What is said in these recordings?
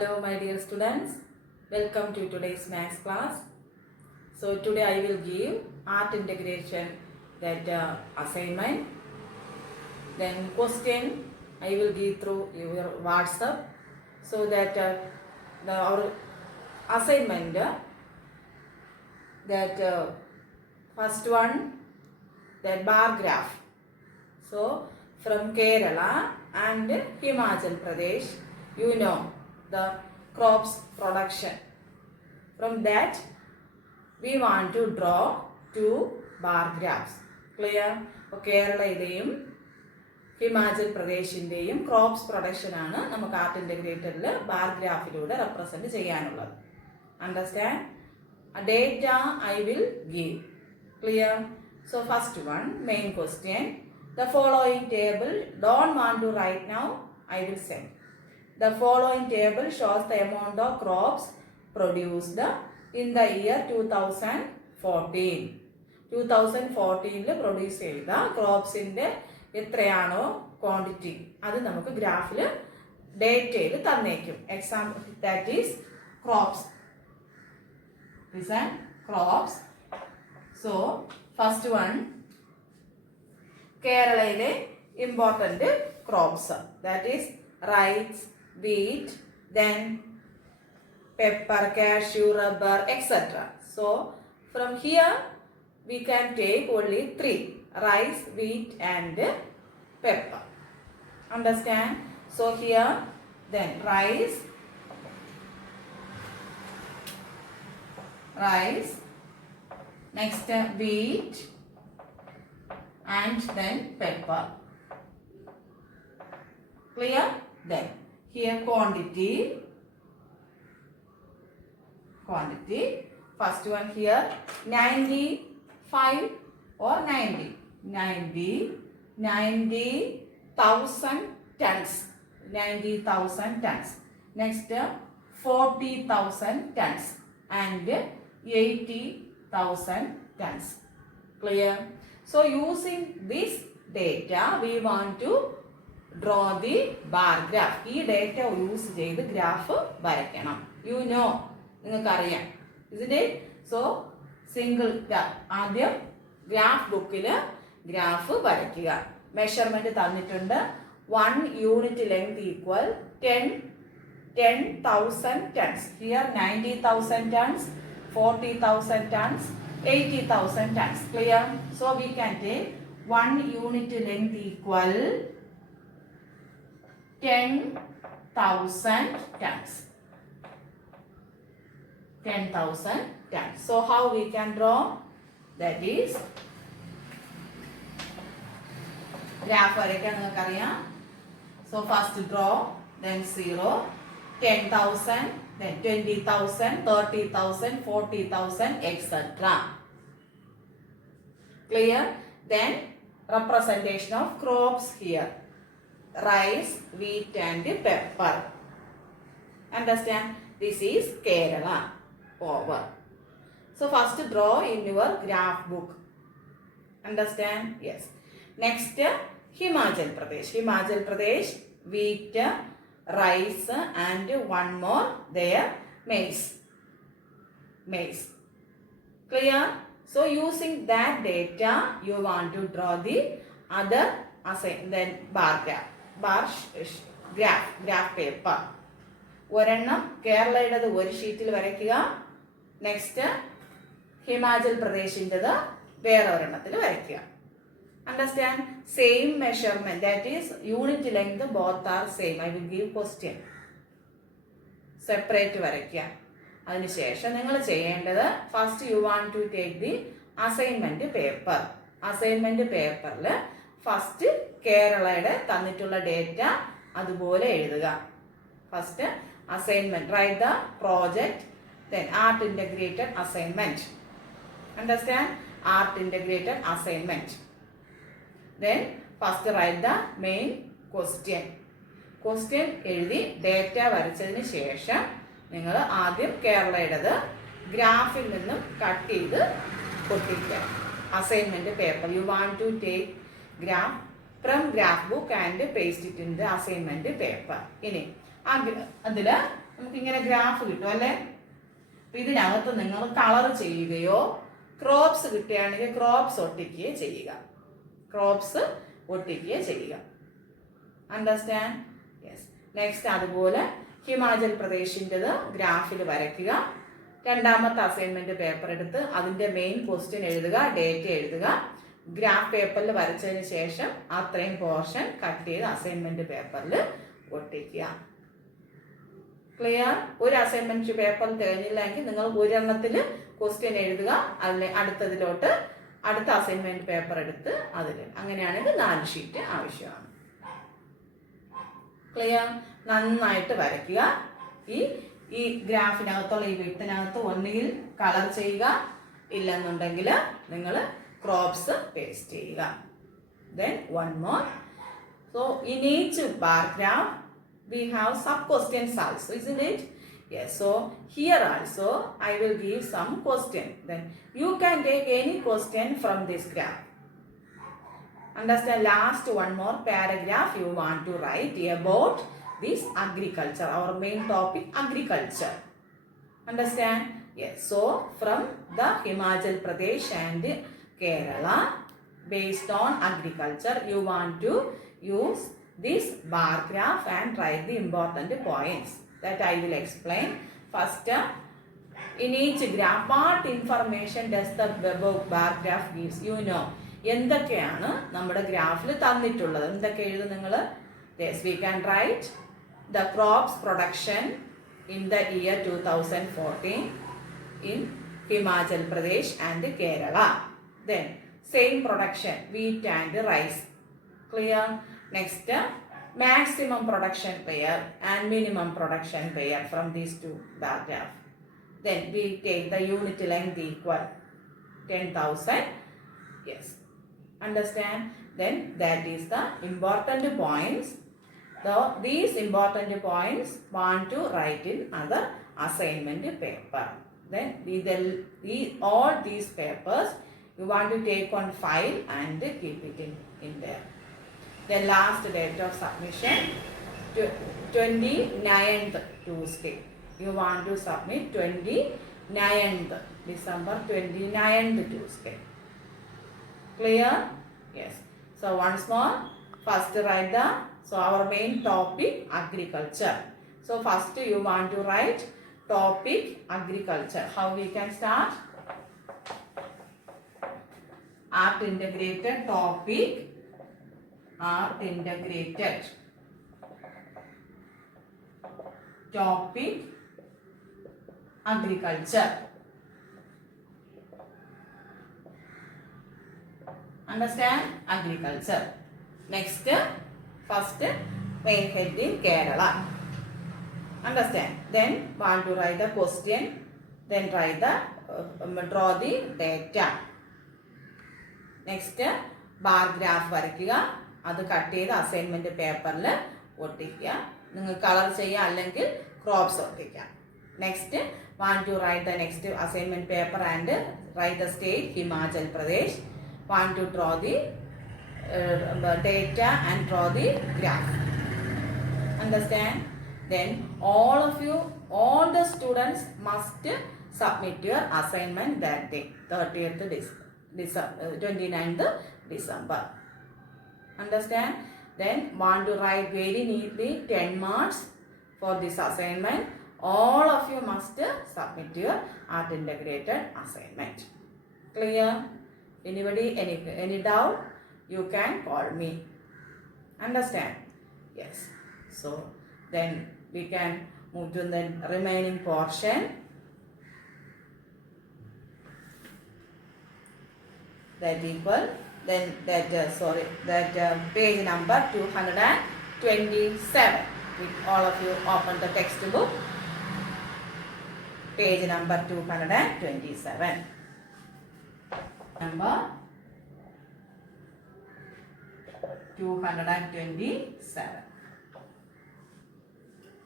Hello my dear students, welcome to today's maths class. So today I will give art integration that assignment. Then question I will give through your WhatsApp so that our assignment that first one that bar graph. So from Kerala and Himachal Pradesh, you know the crops production. From that we want to draw two bar graphs. Clear? കേരളയിലെയും ഹിമാചൽ പ്രദേശിൻ്റെയും crops production ആണ് നമുക്ക് art ഇൻ്റഗ്രേറ്ററിൽ bar ഗ്രാഫിലൂടെ represent ചെയ്യാനുള്ളത്. Understand? Data I will give. Clear? So first one main question. The following table, don't want to write now, I will send. The following table shows the amount of crops produced in the year 2014. 2014 produce ചെയ്ത ക്രോപ്സിൻ്റെ എത്രയാണോ quantity അത് നമുക്ക് ഗ്രാഫിൽ ഡേറ്റയിൽ തന്നേക്കും. Example that is crops. Crops. So first one കേരളയിലെ important crops that is rice, wheat, then pepper, cashew, rubber, etc. So from here we can take only three: rice, wheat and pepper. Understand? So here then rice, next wheat and then pepper. Clear? Then here quantity, first one here 95 or 90,000 tons. 90,000 tons. Next 40,000 tons and 80,000 tons. Clear? So using this data we want to draw the bar graph. ഈ data use ചെയ്ത് graph വരയ്ക്കണം. You know, നിങ്ങൾക്കറിയാം. ഇതിൻ്റെ so single graph ആദ്യം graph ബുക്കിൽ graph വരയ്ക്കുക. Measurement തന്നിട്ടുണ്ട്. 1 unit length equal 10,000 tons. Here 90,000 tons, 40,000 tons, 80,000 tons. Clear? So we can take 1 unit length equal 10,000 tons. 10,000 tons. So how we can draw? That is graph വരയ്ക്കാൻ നിങ്ങൾക്കറിയാം. So first draw, then 0, 10,000, then 20,000, 30,000, 40,000, etc. Clear? Then representation of crops here: rice, wheat and pepper. Understand? This is Kerala. Over. So first draw in your graph book. Understand? Yes. Next Himachal Pradesh, wheat, rice and one more there maize. Clear? So using that data you want to draw the other then graph paper. ഒരെണ്ണം കേരളയുടേത് ഒരു ഷീറ്റിൽ വരയ്ക്കുക. Next Himachal പ്രദേശിൻ്റെത് വേറെ ഒരെണ്ണത്തിൽ വരയ്ക്കുക. Understand? Same measurement, that is unit length both are same. I will give question. Separate വരയ്ക്കുക. അതിനുശേഷം നിങ്ങൾ ചെയ്യേണ്ടത് first you want to take the assignment paper. Assignment പേപ്പറിൽ ഫസ്റ്റ് കേരളയുടെ തന്നിട്ടുള്ള ഡേറ്റ അതുപോലെ എഴുതുക. First assignment, write the project, then art integrated assignment. Understand? Art integrated assignment. Then first write the main question. എഴുതി ഡേറ്റ വരച്ചതിന് ശേഷം നിങ്ങൾ ആദ്യം കേരളയുടേത് ഗ്രാഫിൽ നിന്നും കട്ട് ചെയ്ത് ഒട്ടിക്കുക. Assignment paper you want to take graph from graph book and paste it in the assignment paper. ഇനി അതിൽ നമുക്കിങ്ങനെ ഗ്രാഫ് കിട്ടും അല്ലേ. അപ്പം ഇതിനകത്ത് നിങ്ങൾ കളർ ചെയ്യുകയോ ക്രോപ്സ് കിട്ടുകയാണെങ്കിൽ ക്രോപ്സ് ഒട്ടിക്കുകയോ ചെയ്യുക. ക്രോപ്സ് ഒട്ടിക്കുകയോ ചെയ്യുക. അണ്ടർസ്റ്റാൻഡ്? യെസ്. നെക്സ്റ്റ് അതുപോലെ ഹിമാചൽ പ്രദേശിൻ്റെത് ഗ്രാഫിൽ വരയ്ക്കുക. രണ്ടാമത്തെ അസൈൻമെൻറ്റ് പേപ്പർ എടുത്ത് അതിൻ്റെ മെയിൻ ക്വസ്റ്റ്യൻ എഴുതുക, ഡേറ്റ് എഴുതുക. ഗ്രാഫ് പേപ്പറിൽ വരച്ചതിന് ശേഷം അത്രയും പോർഷൻ കട്ട് ചെയ്ത് അസൈൻമെൻറ്റ് പേപ്പറിൽ ഒട്ടിക്കുക. ക്ലിയർ? ഒരു അസൈൻമെൻറ്റ് പേപ്പർ തികഞ്ഞില്ലെങ്കിൽ നിങ്ങൾ ഒരെണ്ണത്തിൽ ക്വസ്റ്റ്യൻ എഴുതുക, അതിൽ അടുത്തതിലോട്ട് അടുത്ത അസൈൻമെൻറ്റ് പേപ്പർ എടുത്ത് അതിൽ, അങ്ങനെയാണെങ്കിൽ 4 ഷീറ്റ് ആവശ്യമാണ്. ക്ലിയർ? നന്നായിട്ട് വരയ്ക്കുക. ഈ ഗ്രാഫിനകത്തുള്ള ഈ വിത്തിനകത്ത് ഒന്നുകിൽ കളർ ചെയ്യുക, ഇല്ലെന്നുണ്ടെങ്കിൽ നിങ്ങൾ ക്രോപ്സ് പേസ്റ്റ് ചെയ്യുക. Then one more. So in each bar graph we have sub questions also, isn't it? Yes. So here also I will give some question. Then you can take any question from this graph. Understand? Last one more paragraph you want to write about this agriculture, our main topic agriculture. Understand? Yes. So from the Himachal Pradesh and Kerala, based on agriculture, you want to use this bar graph and write the important points that I will explain. First, in each graph, what information does the above bar graph gives? You know, എന്തൊക്കെയാണ് നമ്മുടെ ഗ്രാഫിൽ തന്നിട്ടുള്ളത്? എന്തൊക്കെ എഴുതും നിങ്ങൾ? Yes, we can write the crops production in the year 2014 in Himachal Pradesh and Kerala. Then same production, wheat and rice. Clear? Next, maximum production pair and minimum production pair from these two bar graph. Then we take the unit length equal 10,000. Yes. Understand? Then that is the important points. These important points want to write in other assignment paper. Then all these papers you want to take on file and keep it in there. The last date of submission 29th Tuesday. You want to submit 29th December 29th Tuesday. Clear? Yes. So once more, first write our main topic agriculture. So first you want to write topic agriculture. How we can start? Art integrated topic, art integrated topic agriculture. Understand? Agriculture. Next, first main heading Kerala. Understand? Then want to write the question, then write the draw the data. Next bar graph വരയ്ക്കുക, അത് cut ചെയ്ത് assignment പേപ്പറിൽ ഒട്ടിക്കുക. നിങ്ങൾ colour ചെയ്യുക, അല്ലെങ്കിൽ crops ഒട്ടിക്കുക. Next want to write the next assignment paper and write the state Himachal Pradesh. Want to draw the data and draw the graph. Understand? Then all of you, all the students must submit your assignment that day, 30th December, 29th December. Understand? Then want to write very neatly 10 marks for this assignment. All of you must submit your art integrated assignment. Clear? Anybody, any doubt? You can call me. Understand? Yes. So then we can move to the remaining portion. That equal, then that page number 227. With all of you open the textbook, page number 227. Number 227.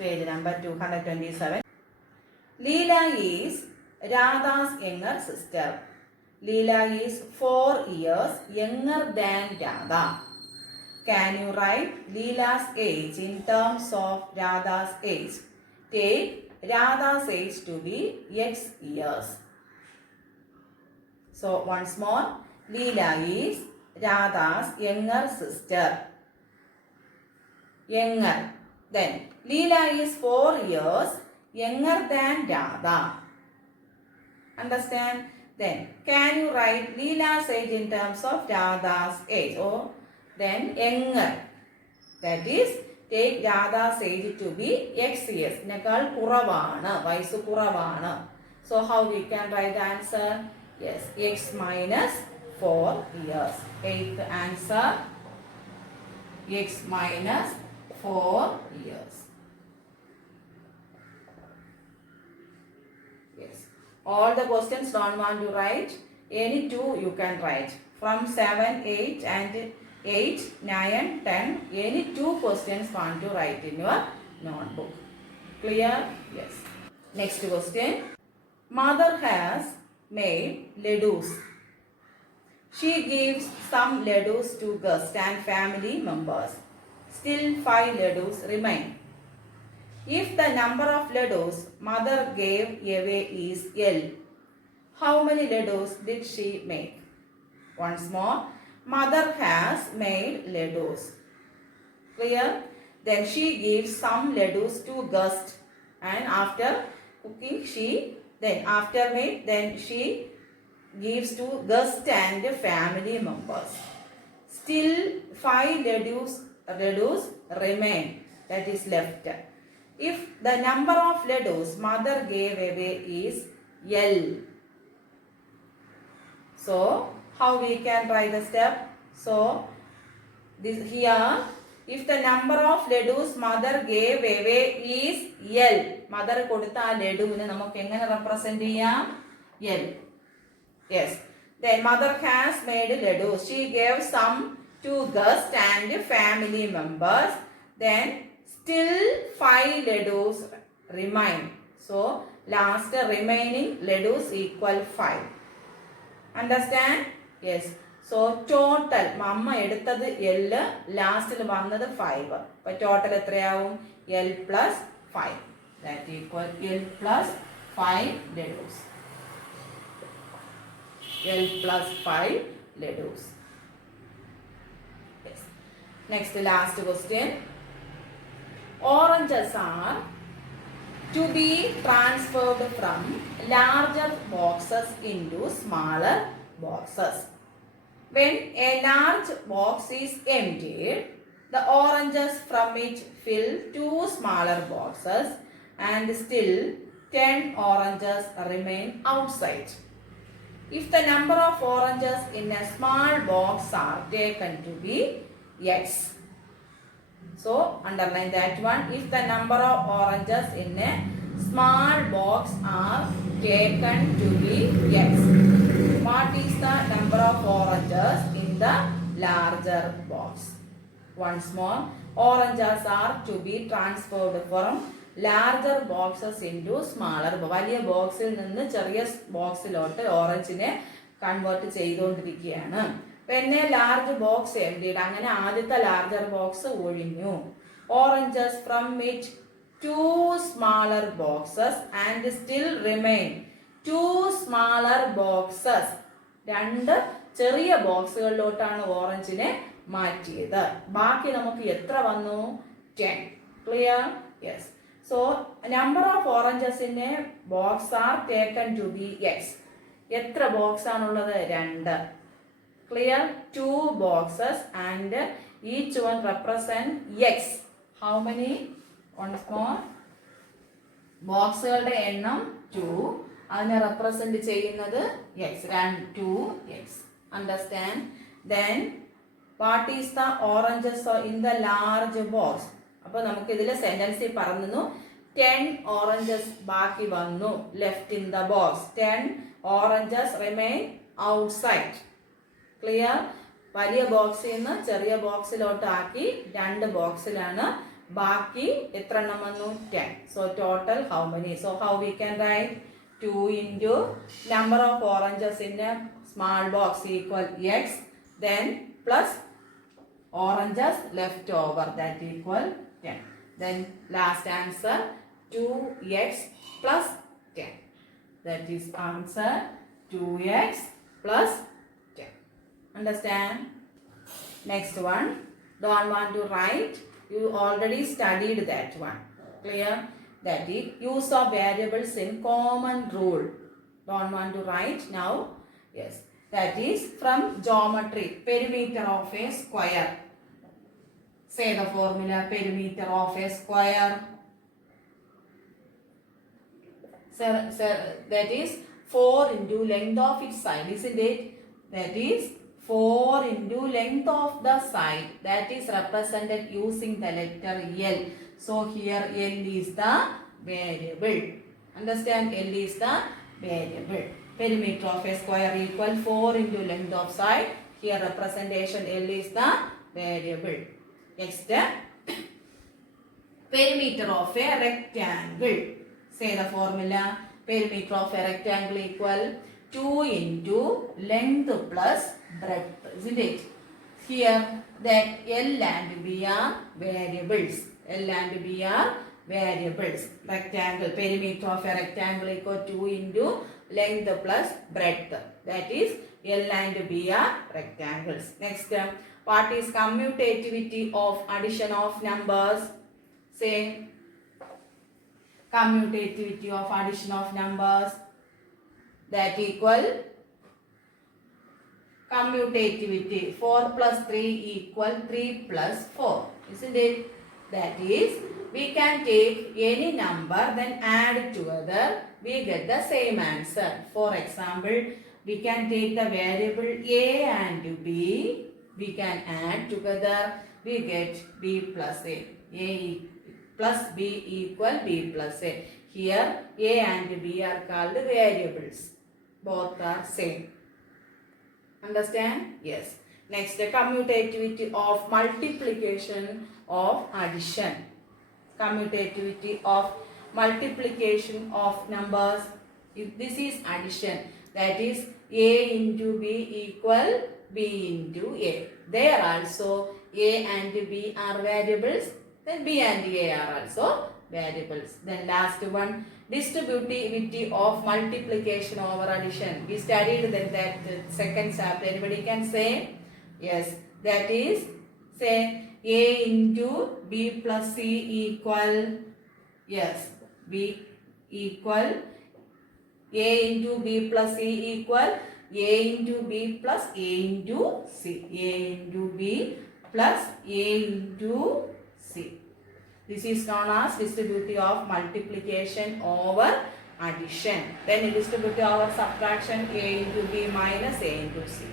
Page number 227. Leela is Radha's younger sister. Leela is 4 years younger than Radha. can you write Leela's age in terms of Radha's age? Take Radha's age to be X years. So once more, Leela is Radha's younger sister. Younger. Then Leela is 4 years younger than Radha. Understand? Then can you write Leela's age in terms of Radha's age? Or then younger. That is, take Radha's age to be X years. Nekal kuravana, vaisu kuravana. So how we can write the answer? Yes, X minus 4 years. Eighth answer, X minus 4 years. Yes. All the questions don't want to write. Any two you can write. From 7, 8 and 8, 9, 10. Any two questions want to write in your notebook. Clear? Yes. Next question. Mother has made ladoos. She gives some ladoos to guests and family members. Still 5 ladoos remain. If the number of ladoos mother gave away is L, how many ladoos did she make? Once more, mother has made ladoos. Clear? Then she gives some ladoos to guests, and after cooking she gives to guests and family members. Still 5 ladoos remain, that is left. If the number of ladoos mother gave away is L. So how we can write the step? So this here, if the number of ladoos mother gave away is L, mother കൊടുത്ത ആ ലഡുവിനെ നമുക്ക് എങ്ങനെ represent ചെയ്യാം? L. Yes. Then mother has made ladoos. She gave some to guests and family members. Then still 5 ladoos remain. So last remaining ladoos equal 5. Understand? Yes. So total mamma എടുത്തത് L, ലാസ്റ്റിൽ വന്നത് 5. അപ്പോൾ total എത്രയാവും? L plus 5. That equal L plus 5 ladoos. L plus 5 ladoos. Yes. Next, last question. Oranges are to be transferred from larger boxes into smaller boxes. When a large box is emptied, the oranges from it fill 2 smaller boxes and still 10 oranges remain outside. If the number of oranges in a small box are taken to be X. So underline that one. If the number of oranges in a small box are taken to be X. What is the number of oranges in the larger box? Once more, oranges are to be transferred from larger boxes into smaller. വലിയ ബോക്സിൽ നിന്ന് ചെറിയ ബോക്സിലോട്ട് ഓറഞ്ചിനെ convert ചെയ്തുകൊണ്ടിരിക്കുകയാണ്. പിന്നെ large box emptied, അങ്ങനെ ആദ്യത്തെ larger box ഒഴിഞ്ഞു. Oranges from it 2 smaller boxes and still remain 2 smaller boxes. 2 ചെറിയ ബോക്സുകളിലോട്ടാണ് ഓറഞ്ചിനെ മാറ്റിയത്. ബാക്കി നമുക്ക് എത്ര വന്നു? 10. Clear? Yes. So number of oranges in a box are taken to be X. എത്ര ബോക്സ് ആണുള്ളത്? 2. Clear? 2 boxes and each one represent X. How many? Once more. ബോക്സുകളുടെ എണ്ണം 2. അതിനെ റെപ്രസെന്റ് ചെയ്യുന്നത് X. 2X. Understand? Then what is the oranges in the large box? അപ്പോൾ നമുക്ക് ഇതിൽ സെന്റൻസിൽ പറഞ്ഞു 10 oranges ബാക്കി വന്നു. Left in the box. 10 oranges remain outside. Clear? വലിയ ബോക്സിൽ നിന്ന് ചെറിയ ബോക്സിലോട്ട് ആക്കി 2 ബോക്സിലാണ്. ബാക്കി എത്ര എണ്ണം വന്നു? 10. So total how many? So how we can write? 2 into number of oranges in a small box equal X. Then plus oranges left over, that equal 10. Then last answer 2x plus 10. That is answer 2x plus 10. Understand? Next one. Don't want to write. You already studied that one. Clear? That is use of variables in common rule. Don't want to write now. Yes. That is from geometry. Perimeter of a square. Say the formula, perimeter of a square. So that is 4 into length of its side, isn't it? That is 4 into length of the side. That is represented using the letter L. So here L is the variable. Understand? L is the variable. Perimeter of a square equal 4 into length of side. Here representation L is the variable. Next, perimeter of a rectangle. Say the formula. Perimeter of a rectangle equal 2 into length plus breadth, isn't it? Here that L and B are variables. L and B are variables. Rectangle, perimeter of a rectangle equal 2 into length plus breadth. That is L and B are rectangles. Next, what is commutativity of addition of numbers? Say commutativity of addition of numbers, that equal commutativity 4 plus 3 equal 3 plus 4, isn't it? That is, we can take any number then add together, we get the same answer. For example, we can take the variable a and b, we can add together, we get b plus a plus b equal b plus a. Here a and b are called variables. Both are same. Understand? Yes. Next, the commutativity of multiplication of addition. Commutativity of multiplication of numbers. If this is addition, that is a into b equal b into a. There also a and b are variables. Then b and a are also variables. Then last one, distributivity of multiplication over addition. We studied that second chapter. Anybody can say? Yes. That is, say a into b plus c equal, yes, b equal a into b plus c equal a into b plus a into c. A into b plus a into c. This is known as distributive of multiplication over addition. Then distributive over subtraction, a into b minus a into c.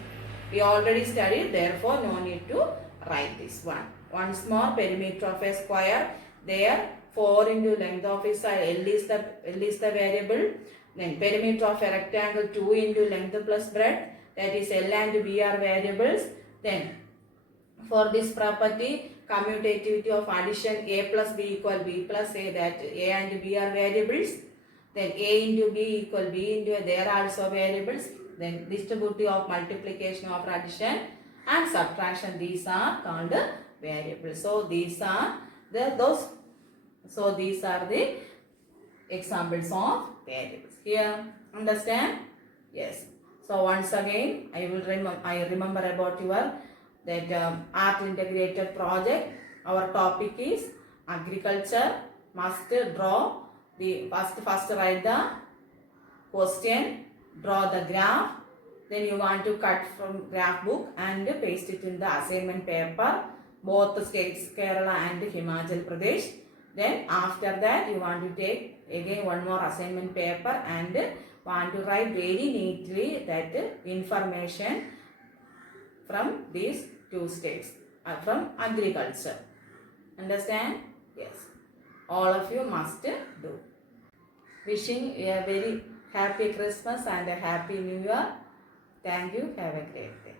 We already studied, therefore no need to write this one. Once more, perimeter of a square. There 4 into length of its side, L is the variable. Then perimeter of a rectangle 2 into length plus breadth. That is L and B are variables. Then for this property, commutativity of addition a plus b equal b plus a, that a and b are variables. Then a into b equal b into a, they are also variables. Then distributive of multiplication of addition and subtraction, these are called variables. So these are the examples of variables. Here, understand? Yes. So once again, I remember about your that art integrated project. Our topic is agriculture. Must draw the first write the question, draw the graph, then you want to cut from graph book and paste it in the assignment paper, both the states Kerala and Himachal Pradesh. Then after that you want to take again one more assignment paper and want to write very neatly that information from these two states from agriculture. Understand? Yes. All of you must do. Wishing you a very happy Christmas and a happy New Year. Thank you. Have a great day.